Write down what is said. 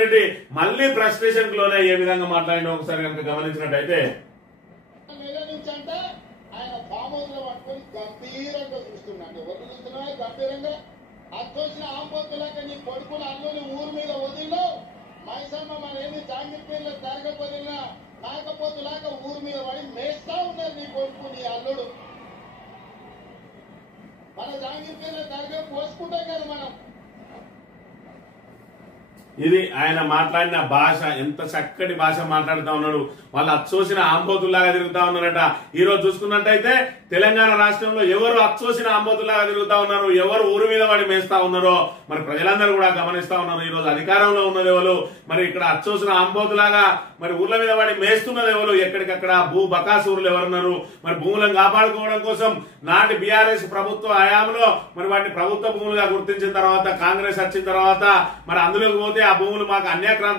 రెడ్డి మళ్ళీ ఫ్రస్ట్రేషన్ లోనే ఏ విధంగా మాట్లాడినా ఒకసారి కనుక గమనించినట్టయితే ఆయన ఫామ్ హౌస్ లో పట్టుకొని గంభీరంగా చూస్తున్నాడు. ఎవరు చూస్తున్నా గంభీరంగా అచ్చొచ్చిన ఆంబొత్తులాగా నీ కొడుకులు అల్లుని ఊరు మీద వదిలిలో మైసమ్మ మరేమి జాంగిర్పేర్లో జరగకపోయినా కాకపోతులాగా ఊరు మీద పడి మేస్తా ఉన్నారు నీ కొడుకు నీ అల్లుడు. మన జాంగిర్పేర్లో జరగ పోసుకుంటాం కదా మనం. ఇది ఆయన మాట్లాడిన భాష, ఎంత చక్కటి భాష మాట్లాడుతా ఉన్నాడు. వాళ్ళు అచ్చోసిన ఆంబోతుల్లాగా తిరుగుతా ఉన్నారట. ఈ రోజు చూసుకున్నట్టయితే తెలంగాణ రాష్ట్రంలో ఎవరు అచ్చోసిన ఆంబోతుల్లాగా తిరుగుతా ఉన్నారు, ఎవరు ఊరు మీద పడి మేస్తా ఉన్నారో మరి ప్రజలందరూ కూడా గమనిస్తా ఉన్నారు. ఈ రోజు అధికారంలో ఉన్నది ఎవరు, మరి ఇక్కడ అచ్చోసిన ఆంబోతులాగా మరి ఊర్ల మీద పడి మేస్తున్నది ఎవరు, ఎక్కడికక్కడ భూ బకాసూరులు ఎవరున్నారు. మరి భూములను కాపాడుకోవడం కోసం నాటి బీఆర్ఎస్ ప్రభుత్వ హయాంలో మరి వాటిని ప్రభుత్వ భూములుగా గుర్తించిన తర్వాత కాంగ్రెస్ వచ్చిన తర్వాత మరి అందులోకి పోతే ఆ భూములు మాకు అన్యాక్రాంతం